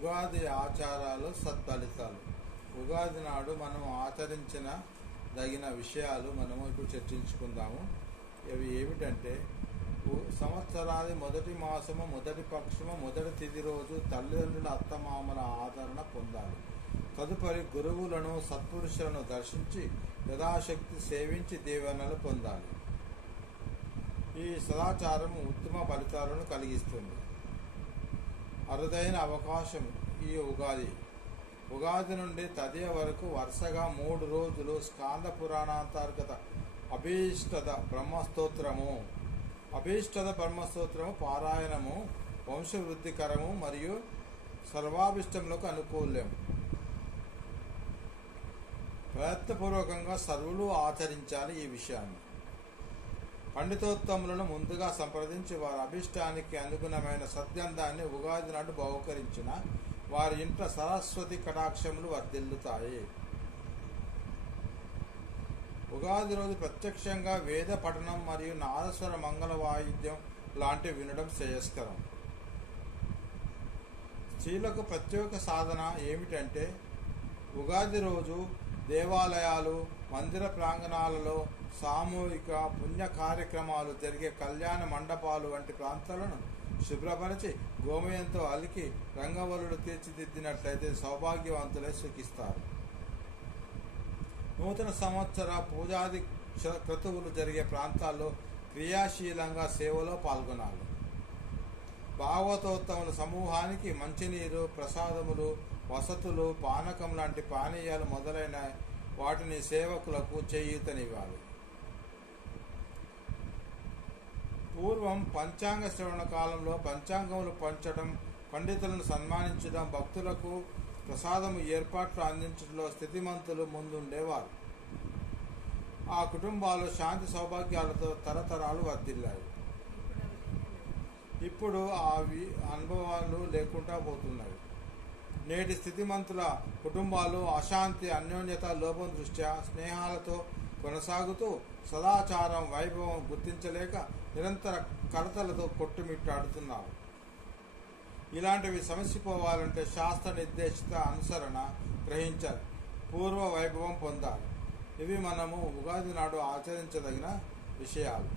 ఉగాది ఆచారాలు సత్ఫలితాలు. ఉగాది నాడు మనం ఆచరించిన దగిన విషయాలు మనము ఇప్పుడు చర్చించుకుందాము. అవి ఏమిటంటే, సంవత్సరాది మొదటి మాసము, మొదటి పక్షము, మొదటి తిథి రోజు తల్లిదండ్రుల అత్తమామల ఆదరణ పొందాలి. తదుపరి గురువులను, సత్పురుషులను దర్శించి యథాశక్తి సేవించి దీవెనలు పొందాలి. ఈ సదాచారం ఉత్తమ ఫలితాలను కలిగిస్తుంది. అరుదైన అవకాశం ఈ ఉగాది నుండి తదియ వరకు వరుసగా 3 రోజులు స్కాంద పురాణాంతర్గత అభీష్టద బ్రహ్మస్తోత్రము పారాయణము వంశవృద్ధికరము మరియు సర్వాభిష్టములకు అనుకూల్యం. ప్రయత్నపూర్వకంగా సర్వులు ఆచరించాలి. ఈ విషయాన్ని పండితోత్తములను ముందుగా సంప్రదించి వారి అభిష్టానికి అనుగుణమైన సద్గంధాన్ని ఉగాది నాడు బహుకరించిన వారి ఇంట సరస్వతి కటాక్షములు వర్ధిల్లుతాయి. ఉగాది రోజు ప్రత్యక్షంగా వేద పఠనం మరియు నాదస్వర మంగళ వాయిద్యం లాంటివి వినడం శ్రేయస్కరం. స్త్రీలకు ప్రత్యేక సాధన ఏమిటంటే, ఉగాది రోజు దేవాలయాలు, మందిర ప్రాంగణాలలో సామూహిక పుణ్య కార్యక్రమాలు జరిగే కళ్యాణ మండపాలు వంటి ప్రాంతాలను శుభ్రపరిచి గోమయంతో అలికి రంగవల్లులు తీర్చిదిద్దినట్లయితే సౌభాగ్యవంతులై సుఖిస్తారు. నూతన సంవత్సర పూజాది క్రతువులు జరిగే ప్రాంతాల్లో క్రియాశీలంగా సేవలో పాల్గొనాలి. భాగవతోత్తముల సమూహానికి మంచినీరు, ప్రసాదములు, వసతులు, పానకం లాంటి పానీయాలు మొదలైన వాటిని సేవకులకు చేయూతనివ్వాలి. పూర్వం పంచాంగ శ్రవణ కాలంలో పంచాంగములు పంచడం, పండితులను సన్మానించడం, భక్తులకు ప్రసాదము ఏర్పాట్లు అందించడంలో స్థితిమంతులు ముందుండేవారు. ఆ కుటుంబాలు శాంతి సౌభాగ్యాలతో తరతరాలు వర్ధిల్లాయి. ఇప్పుడు ఆ అనుభవాలు లేకుండా పోతున్నాయి. నేటి స్థితిమంతుల కుటుంబాలు అశాంతి, అన్యోన్యత లోపం దృష్ట్యా స్నేహాలతో కొనసాగుతూ సదాచారం, వైభవం గుర్తించలేక నిరంతర కలతలతో కొట్టుమిట్టాడుతున్నారు. ఇలాంటివి సమసిపోవాలంటే శాస్త్ర నిర్దేశిత అనుసరణ గ్రహించాలి, పూర్వ వైభవం పొందాలి. ఇవి మనము ఉగాది నాడు ఆచరించదగిన విషయాలు.